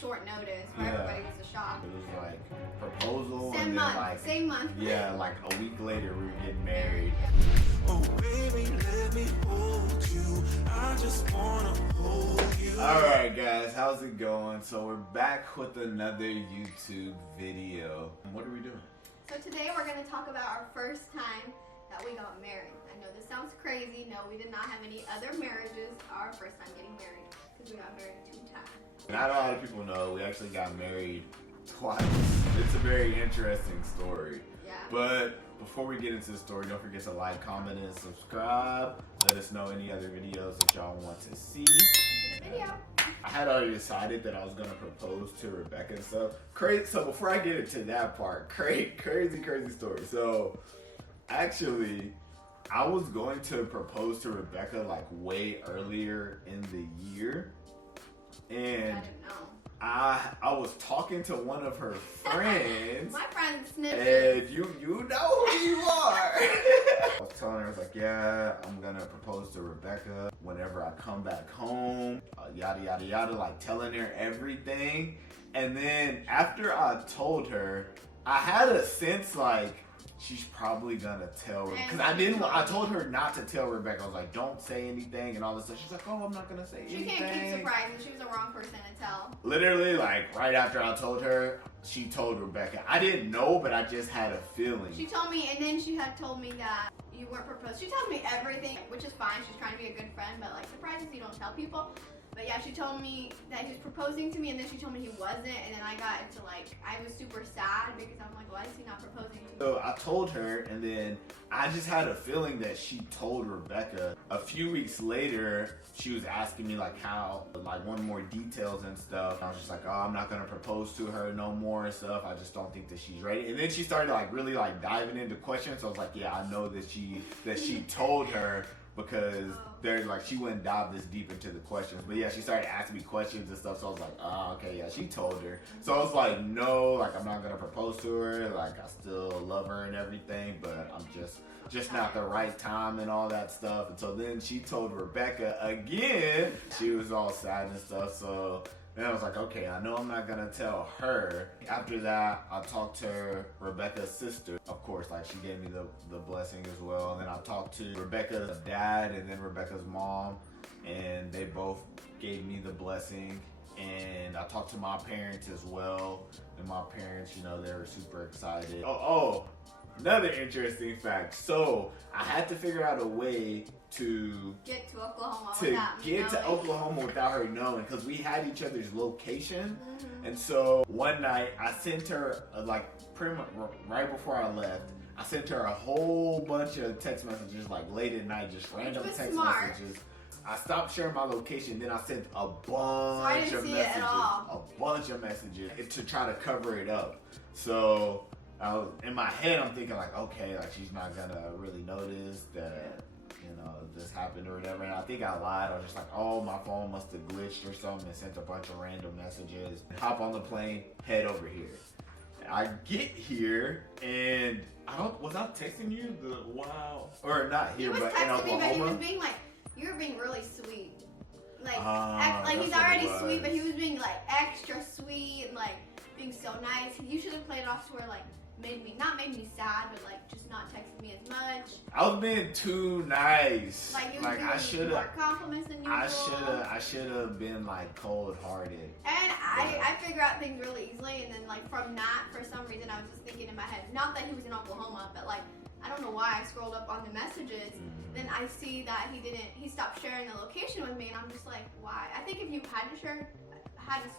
short notice for everybody was a shock. It was like proposal Same and month. then like Same month. Yeah, like a week later we were getting married. Oh baby, let me hold you. I just wanna hold you. Alright guys, how's it going? So we're back with another YouTube video. What are we doing? So today we're going to talk about our first time that we got married. I know this sounds crazy. No, we did not have any other marriages. Our first time getting married because we got married 2 times. Not a lot of people know we actually got married twice. It's a very interesting story. Yeah. But before we get into the story, don't forget to like, comment, and subscribe. Let us know any other videos that y'all want to see. In the video. I had already decided that I was gonna propose to Rebecca and stuff. Crazy. So before I get into that part, crazy story. So actually, I was going to propose to Rebecca like way earlier in the year, I and didn't know. I was talking to one of her friends. My friend Snitches. And you know who you are. I was telling her, I was like, yeah, I'm gonna propose to Rebecca whenever I come back home, yada yada yada, like telling her everything. And then after I told her, I had a sense like she's probably gonna tell her, because I told her not to tell Rebecca. I was like, don't say anything and all this stuff. She's like, oh, I'm not gonna say anything. She can't keep surprises. She was the wrong person to tell. Literally, like right after I told her, she told Rebecca. I didn't know, but I just had a feeling. She told me, and then she had told me that you weren't proposed. She tells me everything, which is fine. She's trying to be a good friend, but like surprises you don't tell people. But yeah, she told me that he was proposing to me, and then she told me he wasn't, and then I got into like, I was super sad because I'm like, why is he not proposing to me? So I told her, and then I just had a feeling that she told Rebecca. A few weeks later, she was asking me like how, like wanting more details and stuff. I was just like, oh, I'm not gonna propose to her no more and stuff. I just don't think that she's ready. And then she started like really like diving into questions. So I was like, yeah, I know that she told her, because there's like she wouldn't dive this deep into the questions. But yeah, she started asking me questions and stuff. So I was like, oh, okay, yeah, she told her. So I was like, no, like I'm not gonna propose to her. Like I still love her and everything, but I'm just not the right time and all that stuff. And so then she told Rebecca again. She was all sad and stuff. So then I was like, okay, I know I'm not gonna tell her. After that, I talked to Rebecca's sister. Of course, like she gave me the blessing as well. And then I talked to Rebecca's dad and then Rebecca's mom, and they both gave me the blessing. And I talked to my parents as well. And my parents, you know, they were super excited. Another interesting fact. So I had to figure out a way to get to Oklahoma without her knowing, because we had each other's location. And so one night I sent her like pretty much right before I left, I sent her a whole bunch of text messages like late at night, just random text messages. I stopped sharing my location, then I sent a bunch of messages to try to cover it up. So in my head, I'm thinking like, okay, like she's not gonna really notice that, you know, this happened or whatever. And I think I lied. I was just like, oh, my phone must have glitched or something, and sent a bunch of random messages. Hop on the plane, head over here. I get here, and was I texting you or not here, but in Oklahoma? But he was being like, you were being really sweet. Like he's already sweet, but he was being like extra sweet and like being so nice. You should have played it off to where like not made me sad, but like just not texting me as much. I was being too nice. Like you were giving more compliments than usual. I should have been like cold hearted. And I figure out things really easily, and then like from that, for some reason, I was just thinking in my head, not that he was in Oklahoma, but like I don't know why I scrolled up on the messages. Then I see that he stopped sharing the location with me, and I'm just like, why? I think if you had to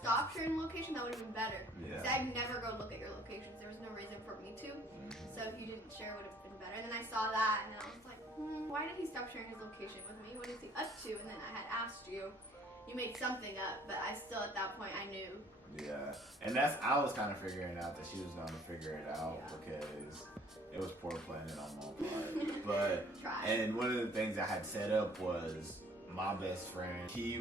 stop sharing the location, that would have been better. Because I'd never go look at your locations. There was no reason for me to. So if you didn't share, it would have been better. And then I saw that, and then I was like, why did he stop sharing his location with me? What is he up to? And then I had asked you. You made something up, but I still at that point I knew. Yeah, and I was kind of figuring out that she was going to figure it out because it was poor planning on my part. But and one of the things I had set up was my best friend. He's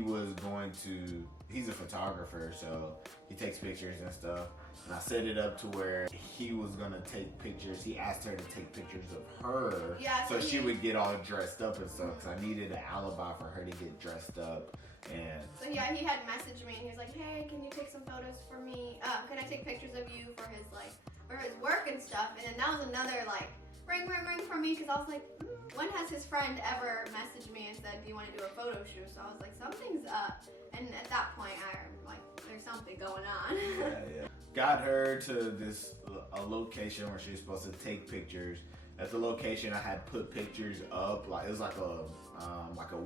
a photographer, so he takes pictures and stuff. And I set it up to where he was gonna take pictures. He asked her to take pictures of her, so she would get all dressed up and stuff. Because I needed an alibi for her to get dressed up. And So yeah, he had messaged me and he was like, hey, can you take some photos for me? Can I take pictures of you for his work and stuff? And then that was another like ring for me because I was like, when has his friend ever messaged me and said, do you want to do a photo shoot? So I was like, something's up. And at that point, I'm like, there's something going on. yeah. Got her to a location where she was supposed to take pictures. At the location, I had put pictures up. Like it was like a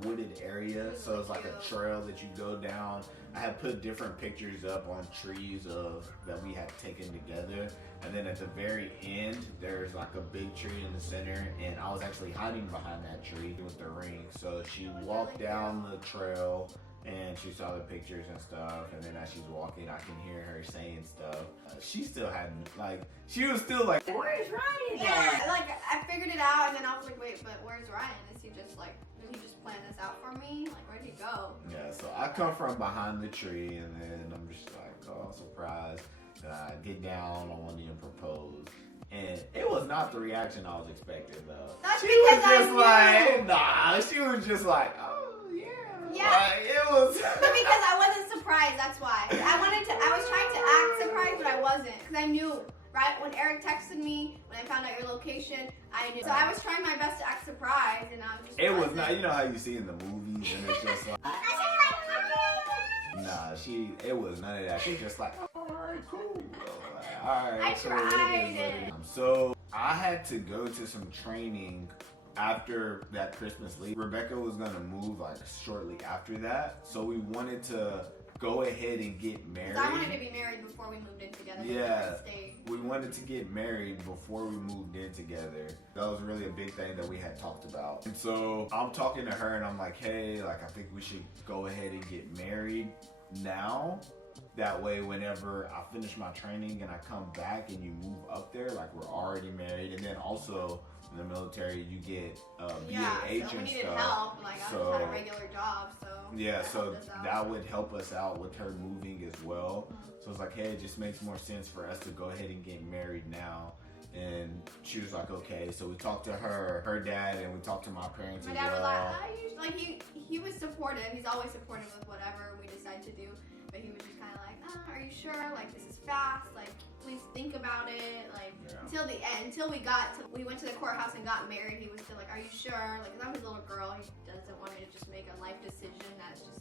wooded area, so it's like a trail that you go down. I had put different pictures up on trees that we had taken together, and then at the very end, there's like a big tree in the center, and I was actually hiding behind that tree with the ring. So she walked down the trail. And she saw the pictures and stuff, and then as she's walking, I can hear her saying stuff. She still hadn't, she was still like, where's Ryan? Yeah, I figured it out, and then I was like, wait, but where's Ryan? Is he just did he just plan this out for me? Like, where'd he go? Yeah, so I come from behind the tree, and then I'm just like, oh, surprised. And I get down on one knee and propose. And it was not the reaction I was expecting, though. That's she because was just I knew. she was just like, oh, yeah. Yeah. It was. But because I wasn't surprised, that's why. I was trying to act surprised, but I wasn't. Because I knew, right? When Eric texted me, when I found out your location, I knew. So I was trying my best to act surprised, and I was just. It was not, you know how you see in the movies, and it's just like. It was none of that. She was just like, alright, cool. Alright. I tried. So I had to go to some training after that Christmas leave. Rebecca was gonna move shortly after that, so we wanted to go ahead and get married. I wanted to be married before we moved in together. Yeah, we wanted to get married before we moved in together. That was really a big thing that we had talked about. And so I'm talking to her and I'm like, hey, I think we should go ahead and get married now. That way, whenever I finish my training and I come back and you move up there, we're already married. And then also in the military, you get BAH so we and needed stuff. help. I just had a regular job, so yeah, so that would help us out with her moving as well. So it's like, hey, it just makes more sense for us to go ahead and get married now. And she was like, okay. So we talked to her dad, and we talked to my parents my as dad well. was like, he was supportive. He's always supportive of whatever we decide to do. But he was just kind of like, are you sure? This is fast. Please think about it. Until the end, until we went to the courthouse and got married, he was still like, are you sure? Because I'm his little girl. He doesn't want me to just make a life decision that's just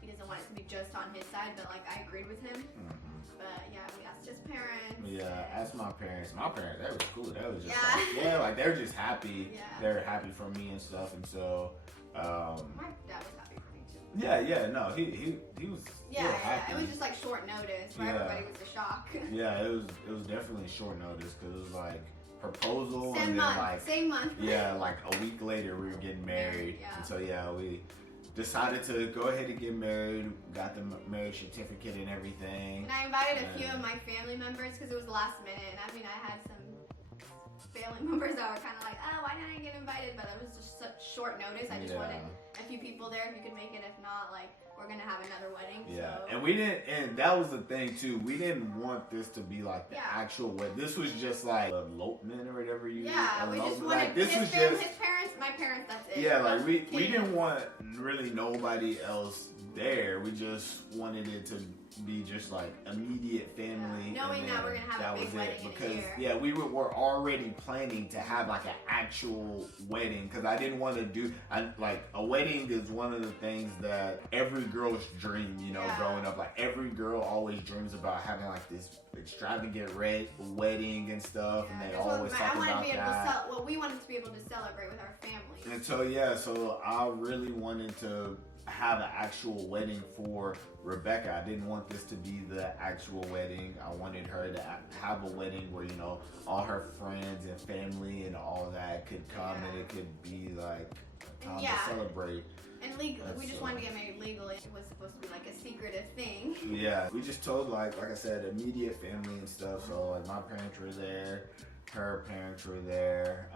he doesn't want it to be just on his side. But I agreed with him. Mm-hmm. But yeah, we asked his parents. Yeah, asked my parents. My parents, that was cool. That was just Yeah. they were just happy. Yeah. They were happy for me and stuff. And so, my dad was happy for me too. no, he was still happy. It was just short notice. For everybody, it was a shock. Yeah, it was definitely short notice because it was proposal Same and month. then Same month. yeah, a week later we were getting married. Yeah. And so we decided to go ahead and get married, got the marriage certificate and everything. And I invited a few of my family members because it was last minute. And I had some family members that were kind of like, oh, why didn't I get invited? But it was just such short notice. I just wanted a few people there if you could make it. If not, we're gonna have another wedding. Yeah, so. and we didn't, and that was the thing too. We didn't want this to be the actual wedding. This was just elopement or whatever you. Yeah, we just wanted this his was parents, just my parents. That's it. yeah, we didn't want really nobody else there. We just wanted it to be just immediate family. Yeah. Knowing that we're gonna have a big wedding because, in a year. Yeah, we were already planning to have an actual wedding because I didn't want to do a wedding is one of the things that every girl's dream, growing up. Every girl always dreams about having this extravagant wedding and stuff, and they always talk about that. We wanted to be able to celebrate with our family. And so I really wanted to have an actual wedding for Rebecca. I didn't want this to be the actual wedding. I wanted her to have a wedding where all her friends and family and all that could come and it could be a time to celebrate. And legally, we just wanted to get married legally. It was supposed to be a secretive thing. Yeah, we just told like I said, immediate family and stuff. So my parents were there. Her parents were there,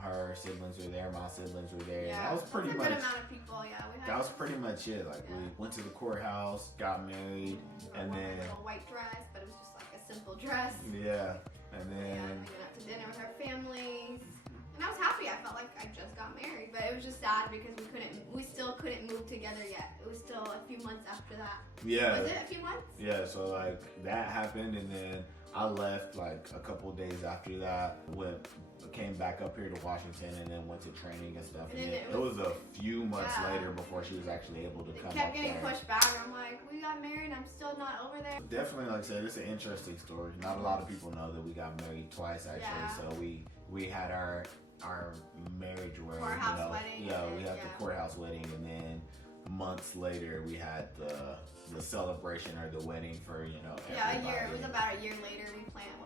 her siblings were there, my siblings were there. Yeah, that was pretty much. A good amount of people. Yeah, that was pretty much it. We went to the courthouse, got married, and then a little white dress, but it was just a simple dress. Yeah, and then we went out to dinner with our families. And I was happy. I felt like I just got married, but it was just sad because we still couldn't move together yet. It was still a few months after that. Yeah. Was it a few months? Yeah, so like that happened, and then I left like a couple days after that. Came back up here to Washington, and then went to training and stuff. And then it was a few months later before she was actually able to come. It kept up getting there. pushed back. I'm like, we got married. I'm still not over there. Definitely, like I said, it's an interesting story. Not a lot of people know that we got married twice actually. Yeah. So we had our marriage wedding. Courthouse wedding. Yeah, we had the courthouse wedding, and then months later we had the celebration or the wedding for everybody. Yeah, a year. It was about a year later.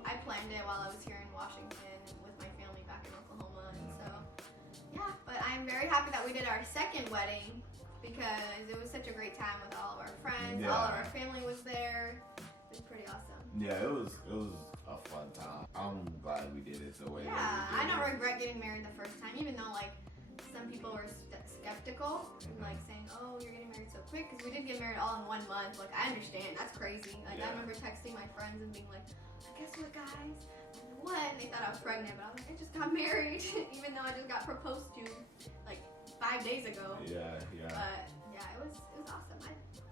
I planned it while I was here in Washington with my family back in Oklahoma, and so yeah. But I'm very happy that we did our second wedding because it was such a great time with all of our friends. Yeah. All of our family was there. It was pretty awesome. Yeah, it was a fun time. I'm glad we did it the way that we I did don't it. regret getting married the first time, even though like some people were skeptical and like saying, "Oh, you're getting married so quick," because we did get married all in 1 month. Like I understand, that's crazy. Like I remember texting my friends and being like, "Guess what, guys? What?" And they thought I was pregnant, but I was like, "I just got married," even though I just got proposed to like 5 days ago. Yeah. But yeah, it was awesome.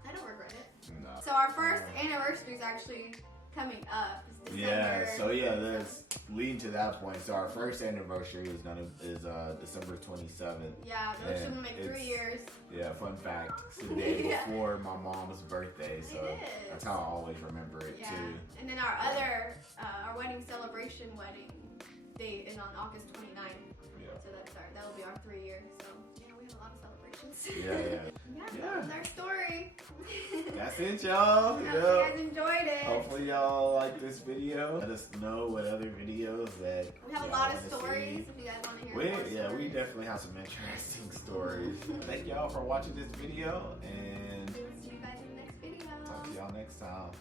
I don't regret it. No. So our first anniversary is actually coming up. It's December. Yeah, so there's leading to that point. So our first anniversary is December 27th. Yeah, we're And gonna make 3 it's- years. Yeah, fun fact. It's the day Yeah. before my mom's birthday, so It is. that's how I always remember it Yeah, too. and then our wedding celebration wedding date is on August 29th. Yeah. So that'll be our 3 years. So yeah, we have a lot of celebrations. Yeah. That was our story. That's it, y'all. Hope Yeah. you guys enjoyed it. Hopefully y'all like this video. Let us know what other videos that We have a y'all lot of wanna stories. see. If you guys want to hear more stories. We definitely have some interesting stories. Thank y'all for watching this video, and We will see you guys in the next video. talk to y'all next time.